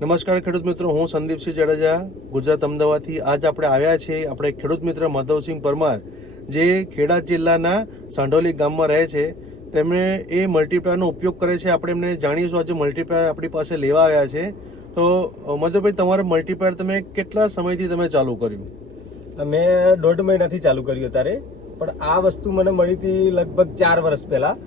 નમસ્કાર ખેડૂત મિત્રો, હું સંદીપસિંહ જાડેજા, ગુજરાત અમદાવાદથી આજ આપણે આવ્યા છીએ. આપણે ખેડૂત મિત્ર, માધવસિંહ પરમાર, જે ખેડા જિલ્લાના સાંઢોલી ગામમાં રહે છે. તેમણે એ મલ્ટીપ્લાયરનો ઉપયોગ કરે છે. આપણે એમને જાણીશું આજે મલ્ટીપ્લાયર આપણી પાસે લેવા આવ્યા છે. તો મધુભાઈ તમારે મલ્ટીપ્લાયર તમે કેટલા સમયથી તમે ચાલુ કર્યું? મેં દોઢ મહિનાથી ચાલુ કર્યું અત્યારે. પણ આ વસ્તુ મને મળી હતી લગભગ ચાર વર્ષ પહેલાં.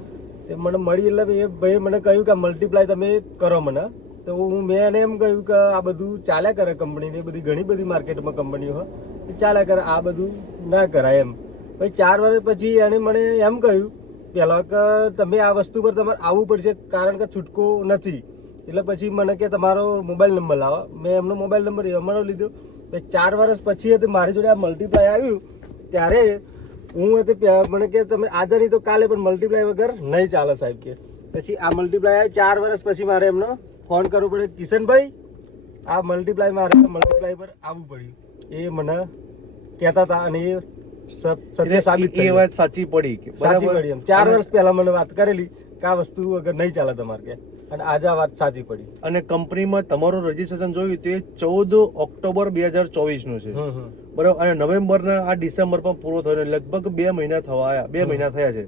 તે મને મળી એટલે એ ભાઈ મને કહ્યું કે મલ્ટીપ્લાય તમે કરો મને. તો હું મેં એને એમ કહ્યું કે આ બધું ચાલ્યા કરે કંપનીની બધી ઘણી બધી માર્કેટમાં કંપનીઓ હોય ચાલ્યા કરે, આ બધું ના કરાય એમ. પછી ચાર વર્ષ પછી એણે મને એમ કહ્યું, પહેલાં કે તમે આ વસ્તુ પર તમારે આવવું પડશે, કારણ કે છૂટકો નથી. એટલે પછી મને કે, તમારો મોબાઈલ નંબર લાવો. મેં એમનો મોબાઈલ નંબર એમનો લીધો. પછી ચાર વર્ષ પછી હતી મારી જોડે આ મલ્ટીપ્લાય આવ્યું. ત્યારે હું હતી મને કે, તમે આજે નહીં તો કાલે પણ મલ્ટીપ્લાય વગર નહીં ચાલે સાહેબ કે. પછી આ મલ્ટીપ્લાય ચાર વર્ષ પછી મારે એમનો ફોન કરવો પડ્યો કિશનભાઈ આ મલ્ટીપ્લાય મારે મલ્ટીપ્લાય પર આવવું પડ્યું. એ મને કહેતા હતા અને એ સત- સત્ય સાબિત એ- વાત સાચી પડી કે સાચી પડી એમ. ચાર વર્ષ પહેલા મને વાત કરેલી કે આ વસ્તુ અગર નહીં ચાલે તમારે કે. અને આજે આ વાત સાચી પડી. અને કંપનીમાં તમારું રજીસ્ટ્રેશન જોયું તે ચૌદ ઓક્ટોબર બે હજાર ચોવીસનું છે. બરાબર? અને નવેમ્બરના આ ડિસેમ્બર પણ પૂરો થયો લગભગ બે મહિના થવા બે મહિના થયા છે.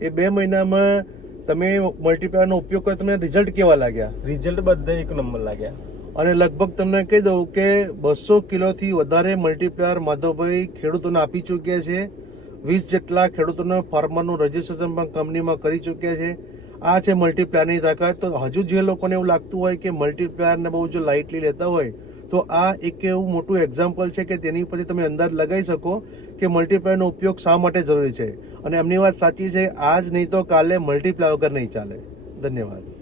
એ બે મહિનામાં તમે મલ્ટીપ્લાયરનો ઉપયોગ કર્યો તમને રિઝલ્ટ કેવા લાગ્યા? રિઝલ્ટ બધા એક નંબર લાગ્યા. અને લગભગ તમને કહી દઉં કે બસો કિલોથી વધારે મલ્ટીપ્લાયર માધવભાઈ ખેડૂતોને આપી ચૂક્યા છે. વીસ જેટલા ખેડૂતોને ફાર્મરનું રજિસ્ટ્રેશન પણ કંપનીમાં કરી ચૂક્યા છે. આ છે મલ્ટીપ્લાયરની તાકાત. તો હજુ જે લોકોને એવું લાગતું હોય કે મલ્ટીપ્લાયરને બહુ જો લાઇટલી લેતા હોય તો આ એક એવું મોટું એક્ઝામ્પલ છે કે તેની પરથી તમે અંદાજ લગાવી શકો કે મલ્ટીપ્લાયરનો ઉપયોગ શા માટે જરૂરી છે. અને એમની વાત સાચી છે, આજ નહીં તો કાલે મલ્ટીપ્લાય વગર નહીં ચાલે. ધન્યવાદ.